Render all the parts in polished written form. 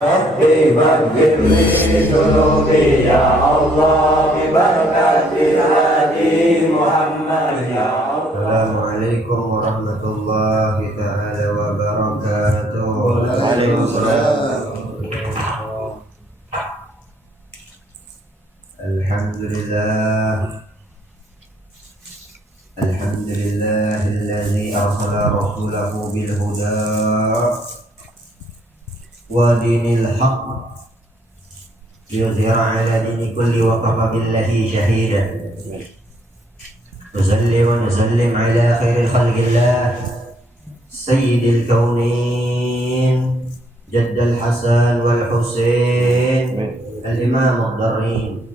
Rabbi faghfir li dhunubi ya Allah bi barakatil hadi Muhammad ya Allah. Assalamualaikum warahmatullahi ta'ala wabarakatuh. Waalaikumsalam. Alhamdulillahilladzi arsala rasulahu bil huda wa dinil haqq liyudhhira 'ala dini kulli wa kafa billahi shahida. Nusalli wa nusallim 'ala khairil khalqillah sayyidil kaunin jaddal hasan wal husain al-imam ad-darrin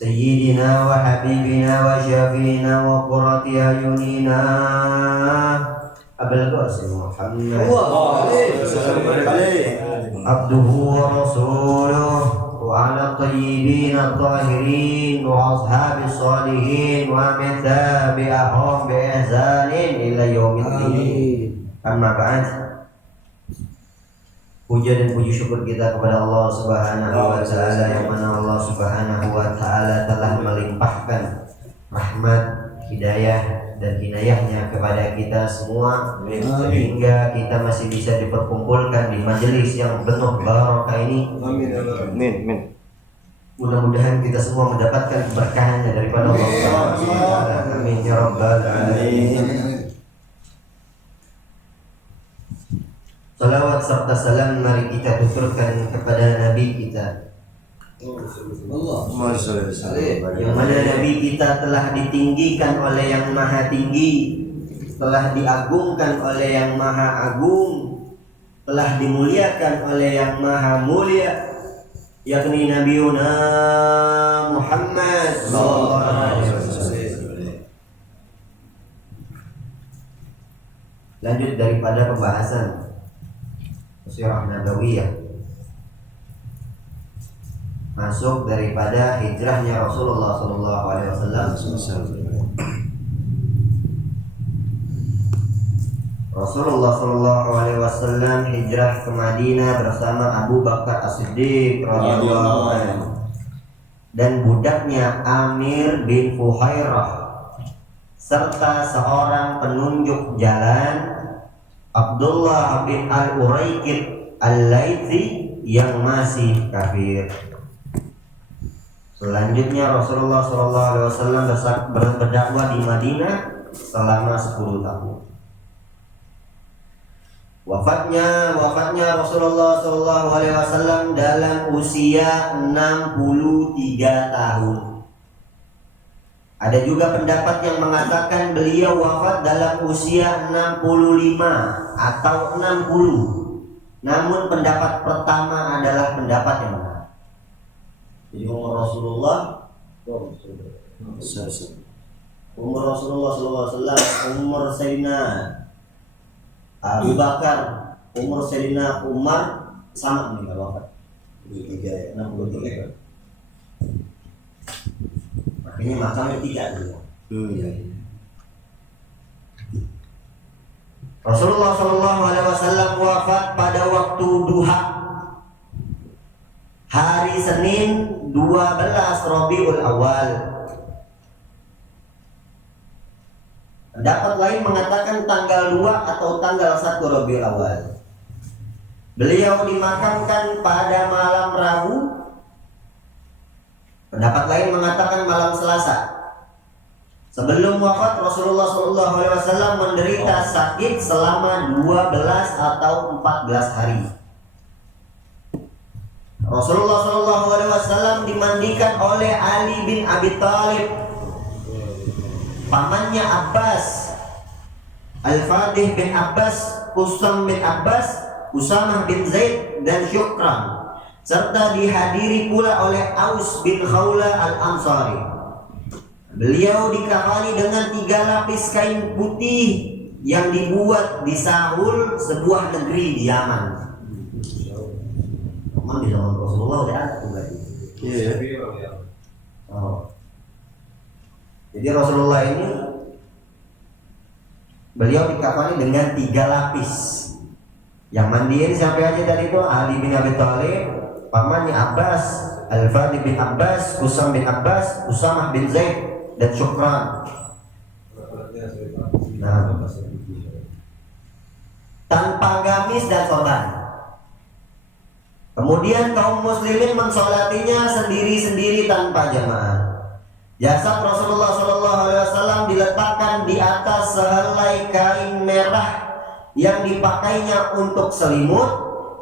sayyidina wa habibina wa syafiina wa qurrati ayunina Abul Qasim Muhammad abduhu wa rasuluhu wa ala tayyibin at-tahirin wa ashabis salihin wa min tabi'ahum bi ihsanin ila yaumiddin. Amma ba'd. Puja dan puji syukur kita kepada Allah Subhanahu wa ta'ala, yang mana Allah Subhanahu wa ta'ala telah melimpahkan rahmat, hidayah dan inayahnya kepada kita semua, sehingga kita masih bisa diperkumpulkan di majelis yang penuh barokah ini. Amin. Mudah-mudahan kita semua mendapatkan keberkahannya daripada Allah Subhanahu wa ta'ala. Amin ya rabbal alamin. Salawat serta salam mari kita tuturkan kepada Nabi kita, yang mana Nabi kita telah ditinggikan oleh yang maha tinggi, telah diagungkan oleh yang maha agung, telah dimuliakan oleh yang maha mulia, yakni Nabiuna Muhammad sallallahu alaihi wasallam. Lanjut daripada pembahasan Sirah Nabawiyah, masuk daripada hijrahnya Rasulullah sallallahu alaihi wasallam. Rasulullah sallallahu alaihi wasallam hijrah ke Madinah bersama Abu Bakar As-Siddiq radhiyallahu anhu dan budaknya Amir bin Fuhairah serta seorang penunjuk jalan Abdullah bin Al-Uraiqid Al-Laitsi yang masih kafir. Selanjutnya Rasulullah SAW berdakwah di Madinah selama 10 tahun. Wafatnya Rasulullah SAW dalam usia 63 tahun. Ada juga pendapat yang mengatakan beliau wafat dalam usia 65 atau 60. Namun pendapat pertama adalah pendapat yang benar. Jadi umur Rasulullah SAW, umur Sayyidina Abu Bakar, umur Sayyidina Umar sama meninggal wafat 63. Makanya makamnya tidak dulu. Rasulullah SAW wafat pada waktu duha hari Senin 12 Rabiul Awal. Pendapat lain mengatakan tanggal 2 atau tanggal 1 Rabiul Awal. Beliau dimakamkan pada malam Rabu. Pendapat lain mengatakan malam Selasa. Sebelum wafat Rasulullah SAW menderita sakit selama 12 atau 14 hari. Rasulullah SAW dimandikan oleh Ali bin Abi Thalib, pamannya Abbas, Al-Fadih bin Abbas, Usam bin Abbas, Usamah bin Zaid dan Syukran, serta dihadiri pula oleh Aus bin Khawla al-Ansari. Beliau dikafani dengan 3 lapis kain putih yang dibuat di Sahul, sebuah negeri di Yaman. Memang di zaman Rasulullah udah ada berarti. Iya. Oh. Jadi Rasulullah ini beliau dikafani dengan 3 lapis Yang mandiin siapa aja tadi itu? Ali bin Abi Thalib, pamannya Abbas, Al-Fadl bin Abbas, Kusam bin Abbas, Usamah bin Zaid, dan Syukran. Nah, tanpa gamis dan sorban. Kemudian kaum muslimin mensolatinya sendiri-sendiri tanpa jamaah. Jasad Rasulullah SAW diletakkan di atas sehelai kain merah yang dipakainya untuk selimut,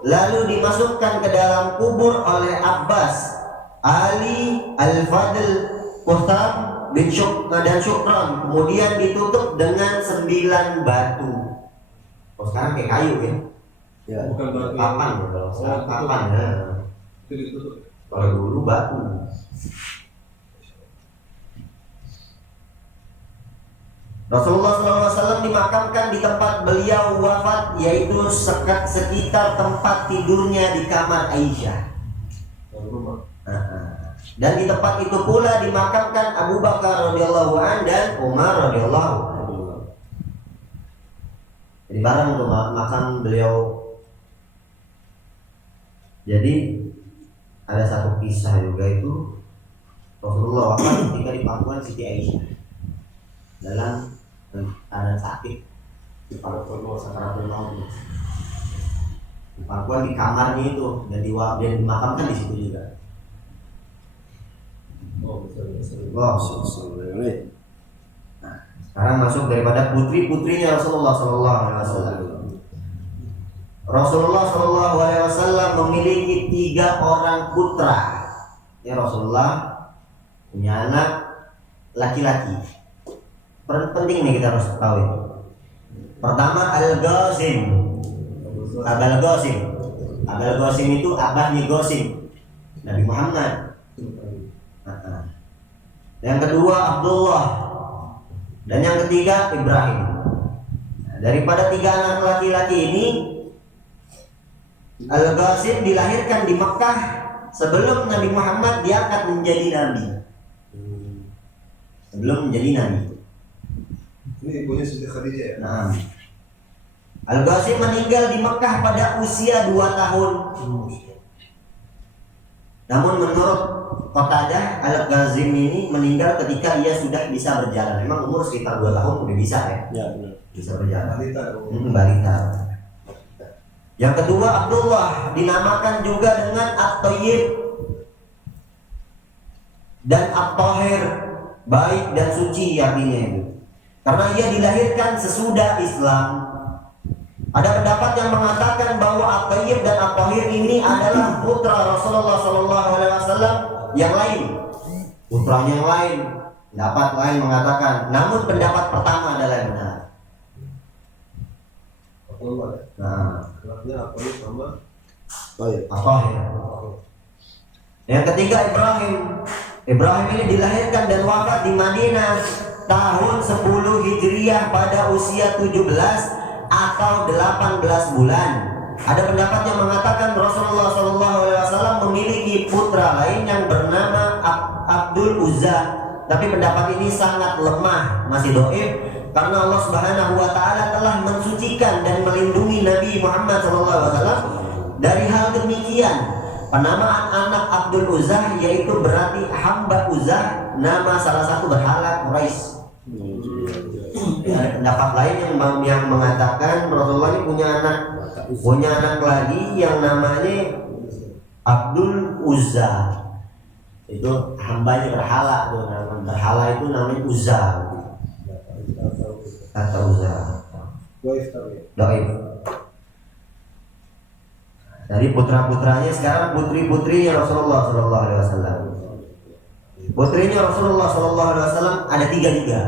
lalu dimasukkan ke dalam kubur oleh Abbas, Ali, Al-Fadl, Kusam bin dan Syukran. Kemudian ditutup dengan 9 batu. Oh, sekarang kayak kayu ya? Ya. Bukan batu. Papan ya, kalau sekarang papan ya. Itu ditutup. Kalau dulu batu. Rasulullah SAW dimakamkan di tempat beliau wafat, yaitu sekitar tempat tidurnya di kamar Aisyah. Dan di tempat itu pula dimakamkan Abu Bakar radhiyallahu an dan Umar radhiyallahu an. Jadi bareng untuk makam beliau. Jadi ada satu kisah juga itu, Rasulullah wafat ketika di pangkuan Siti Aisyah dalam keadaan sakit, di pangkuan di kamarnya itu, dan dimakamkan di situ juga. Nah, sekarang masuk daripada putri-putrinya Rasulullah SAW. Rasulullah SAW memiliki 3 orang putra. Ya, Rasulullah punya anak laki-laki. Penting nih kita harus tahu itu. Pertama Al-Qasim. Abul Qasim itu abahnya Qasim, Nabi Muhammad. Yang kedua Abdullah, dan yang ketiga Ibrahim. Nah, daripada 3 anak laki-laki ini, Al-Qasim dilahirkan di Mekah sebelum Nabi Muhammad diangkat menjadi nabi. Sebelum menjadi nabi. Ini ibunya Siti Khadijah ya? Nah, Al-Qasim meninggal di Mekah pada usia 2 tahun. Namun menurut Qatadah, Al-Qasim ini meninggal ketika ia sudah bisa berjalan. Memang umur sekitar 2 tahun udah bisa ya? Ya, benar. Bisa berjalan. Balita. Yang kedua Abdullah, dinamakan juga dengan At-Thayyib dan At-Tahir, baik dan suci artinya itu. Karena ia dilahirkan sesudah Islam. Ada pendapat yang mengatakan bahwa At-Thayyib dan At-Tahir ini adalah putra Rasulullah SAW yang lain, putranya yang lain. Pendapat lain mengatakan, namun pendapat pertama adalah yang benar. Nah, At-Tahir. Yang ketiga Ibrahim. Ibrahim ini dilahirkan dan wafat di Madinah tahun 10 Hijriah pada usia 17 atau 18 bulan. Ada pendapat yang mengatakan Rasulullah SAW memiliki putra lain yang bernama Abdul Uzza. Tapi pendapat ini sangat lemah, masih dhaif, karena Allah Subhanahu wa taala telah mensucikan dan melindungi Nabi Muhammad SAW dari hal demikian. Penamaan anak Abdul Uzza yaitu berarti hamba Uzza, nama salah satu berhala Quraisy. Ada pendapat lain yang mengatakan Rasulullah ini punya anak lagi yang namanya Abdul Uzza. Itu hambanya berhala tuh, nama berhala itu namanya Uzza. Kata Uzza. Dhaif. Dari putra-putranya, sekarang putri-putrinya Rasulullah SAW. Putrinya Rasulullah SAW ada 3 juga.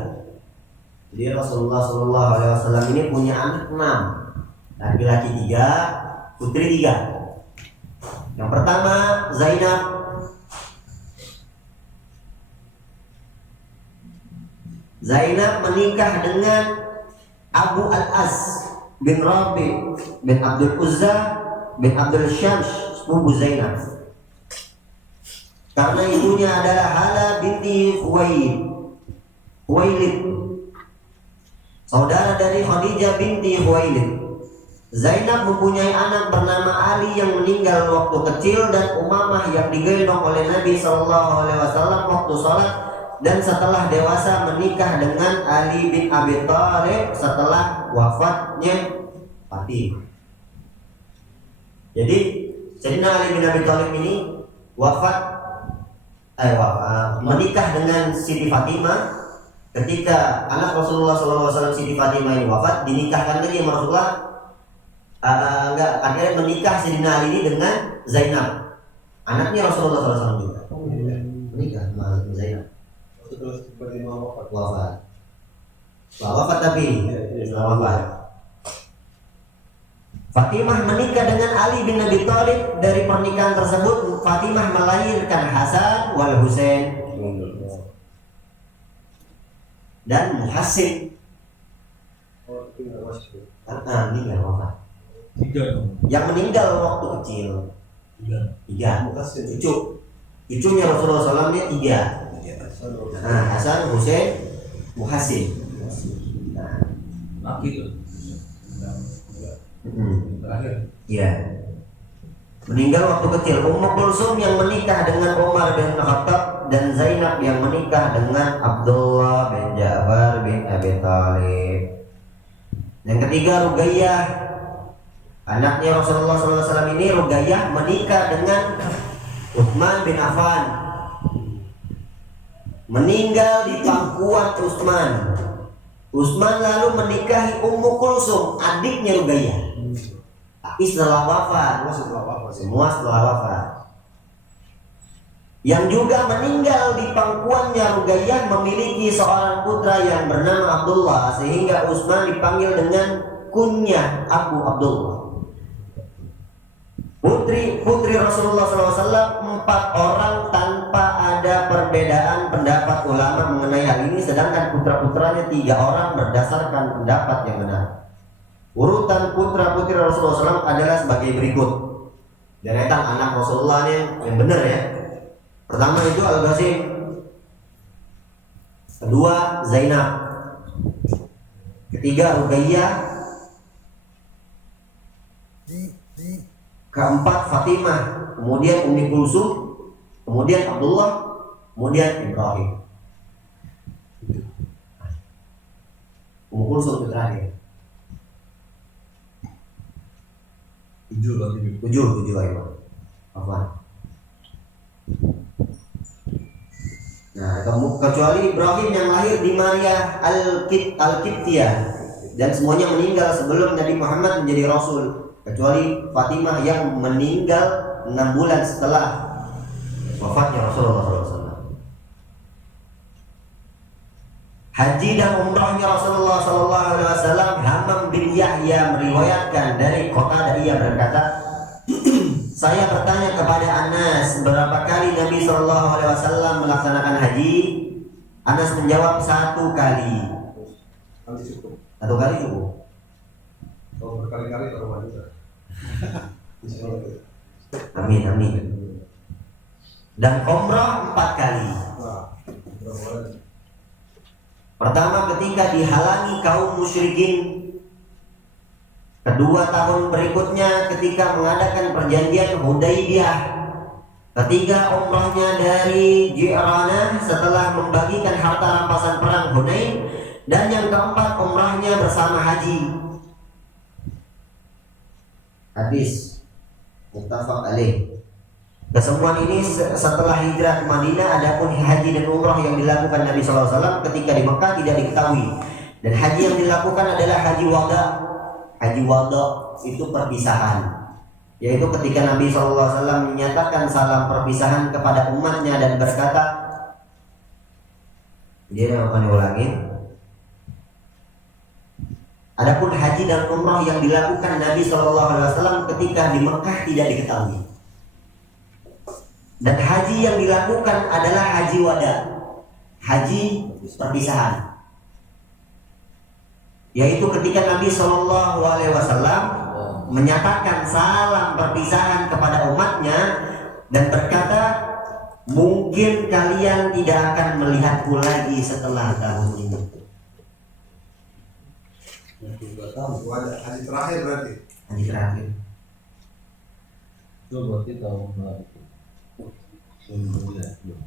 Jadi Rasulullah SAW ini punya anak 6, laki-laki 3, putri 3. Yang pertama Zainab. Zainab menikah dengan Abu Al-As bin Rabi bin Abdul Uzza bin Abdul Syams, sepupu Zainab. Karena ibunya adalah Hala binti Khuwailid, saudara dari Khadijah binti Khuwailid. Zainab mempunyai anak bernama Ali yang meninggal waktu kecil, dan Umamah yang digendong oleh Nabi SAW waktu sholat, dan setelah dewasa menikah dengan Ali bin Abi Thalib setelah wafatnya Fatimah. Jadi Sayyidina Ali bin Abi Thalib ini menikah dengan Siti Fatimah. Ketika anak Rasulullah SAW Siti Fatimah ini wafat, dinikahkan lagi sama Rasulullah. Akhirnya menikah Sayyidina Ali ini dengan Zainab, anaknya Rasulullah SAW juga. Menikah sama Zainab. Terus seperti mau Wafat. Wafat tapi setelah wafat. Fatimah menikah dengan Ali bin Abi Thalib. Dari pernikahan tersebut Fatimah melahirkan Hasan wal Husain dan Muhassin. Meninggal wafat. 3 dong. Yang meninggal waktu kecil 3. Cucunya Rasulullah SAW nya 3. Hasan, Husain, Muhassin. Laki tuh. Terakhir. Iya. Meninggal waktu kecil. Ummu Kulsum yang menikah dengan Umar bin Khattab, dan Zainab yang menikah dengan Abdullah bin Ja'far bin Abi Thalib. Yang ketiga Ruqayyah, anaknya Rasulullah SAW ini. Ruqayyah menikah dengan Utsman bin Affan, meninggal di pangkuan Utsman. Utsman lalu menikahi Ummu Kulsum, adiknya Ruqayyah. Tapi setelah wafat, semua setelah wafat. Yang juga meninggal di pangkuannya Ruqayyah memiliki seorang putra yang bernama Abdullah, sehingga Utsman dipanggil dengan kunyah Abu Abdullah. Putri Rasulullah SAW 4 orang tanpa ada perbedaan pendapat ulama mengenai hal ini, sedangkan putra-putranya 3 orang berdasarkan pendapat yang benar. Urutan putra-putri Rasulullah SAW adalah sebagai berikut. Deretan anak Rasulullah yang benar ya. Pertama itu Al-Qasim, kedua Zainab, ketiga Ruqayyah, keempat Fatimah, kemudian Ummi Kulsum, kemudian Abdullah, kemudian Ibrahim. Ummi Kulsum itu terakhir. 7 lagi. 7 ayo. Apa? Nah, kecuali Ibrahim yang lahir di Maria Al-Qibtiyah, dan semuanya meninggal sebelum Nabi Muhammad menjadi Rasul, kecuali Fatimah yang meninggal 6 bulan setelah wafatnya Rasulullah SAW. Haji dan umrahnya Rasulullah SAW. Hammam bin Yahya meriwayatkan dari Qatadah, ia berkata, saya bertanya kepada Anas, berapa kali Nabi SAW melaksanakan haji? Anas menjawab 1 kali. Nanti cukup. 1 kali cukup. Kalau berkali-kali ke rumah juga. Amin. Dan umrah 4 kali. Pertama ketika dihalangi kaum musyrikin. Kedua tahun berikutnya ketika mengadakan perjanjian Hudaybiyah. Ketiga umrahnya dari Ji'ranah setelah membagikan harta rampasan perang Hunain. Dan yang keempat umrahnya bersama haji. Hadis muttafaq alaih. Kesemuan ini setelah hijrah ke Madinah. Adapun haji dan umrah yang dilakukan Nabi SAW ketika di Mekah tidak diketahui. Dan haji yang dilakukan adalah haji wada. Haji wada itu perpisahan, yaitu ketika Nabi SAW menyatakan salam perpisahan kepada umatnya dan berkata, dia akan diulangi. Adapun haji dan umrah yang dilakukan Nabi SAW ketika di Mekah tidak diketahui. Dan haji yang dilakukan adalah haji wada, haji perpisahan, yaitu ketika Nabi SAW menyatakan salam perpisahan kepada umatnya dan berkata, mungkin kalian tidak akan melihatku lagi setelah tahun ini. 2 tahun. Haji terakhir berarti. Haji terakhir. Itu berarti tahun berapa? 2009.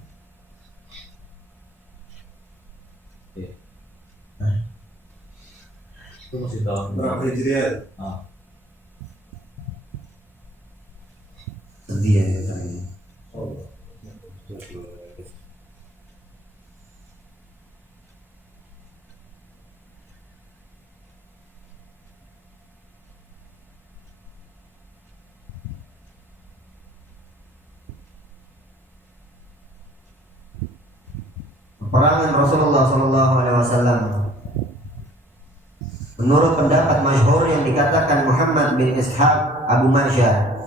Oke. Itu masih tahun Berapa Hijriah? Sedih ya kita ini. Oh. Peperangan Rasulullah SAW. Menurut pendapat masyhur yang dikatakan Muhammad bin Ishaq, Abu Masyar,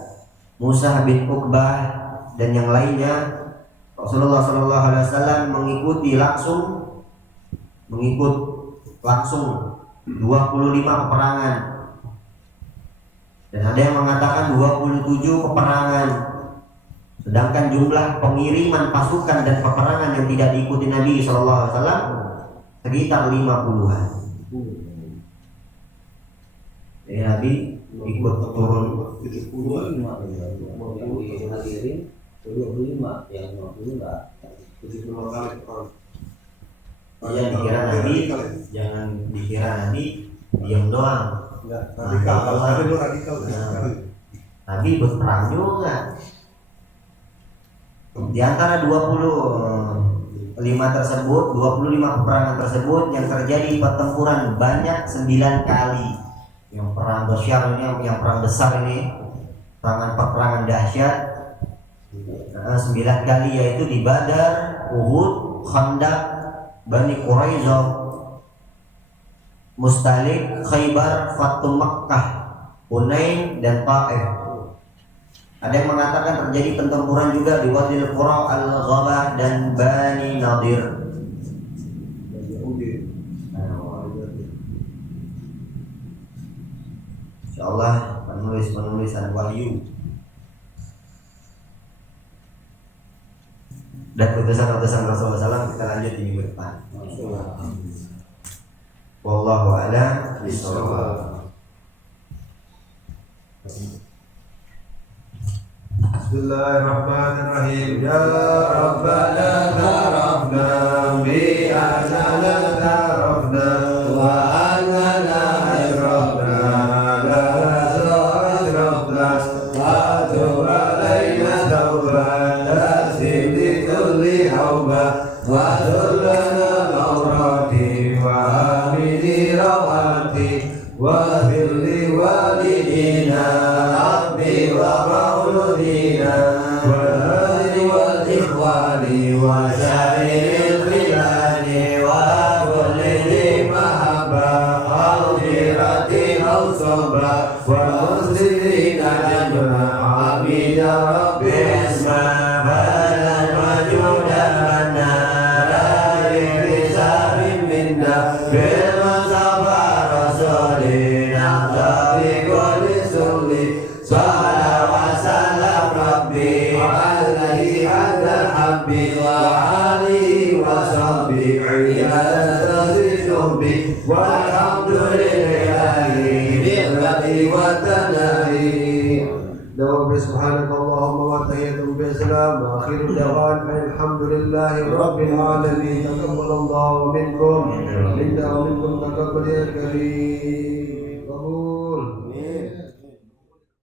Musa bin Uqbah dan yang lainnya, Rasulullah SAW mengikut langsung 25 peperangan, dan ada yang mengatakan 27 peperangan. Sedangkan jumlah pengiriman pasukan dan peperangan yang tidak diikuti Nabi SAW sekitar 50-an. Jadi Nabi ikut turun 70 hadirin 25 yang 50 enggak 75 kali perang. Jangan dikira Nabi diam doang. Enggak, radikal. Kalau Nabi itu radikal. Nabi berperang juga. Di antara 25 peperangan tersebut yang terjadi pertempuran banyak 9 kali. Yang perang besar ini, yang perang besar ini, peperangan dahsyat 9 kali, yaitu di Badar, Uhud, Khandaq, Bani Quraidah, Mustalik, Khaybar, Fatu Makkah, Hunain dan Taif. Ada yang mengatakan terjadi pertempuran juga di Wadil Qura, Al-Ghabah dan Bani Nadir. Insyaallah penulisan wahyu dan utusan-utusan Rasulullah SAW kita lanjut di minggu depan. Wallahu a'lam bishawab. Bismillahirrahmanirrahim. Ya Rabbana tarafna bi anana tarafna wa anana asrafna la asrafna wa tub alaina tawbatan tasim li kulli hawba wa dhullana awrati wa amini rawati wa billi walidina rabbi wa mauludina wal ikhwani wa syairil khilani wa kulli di mahabba al jirati al sobra wa muslimina jam'a ya rabbi isma balan majudan manna la risalim minna bil mustafa rasulina tabi kulli sulli salawat wa salam rabbi alaihi ala habbi wa alihi wa sahbihi ya tasbih walhamdulillahi billahi wa tanahi. Dawab subhanakallahumma wa tahiyyatuhum bi salam wa akhiru da'wana alhamdulillahi rabbil alamin. Taqabbalallahu minkum minna wa minkum taqabbal ya karim.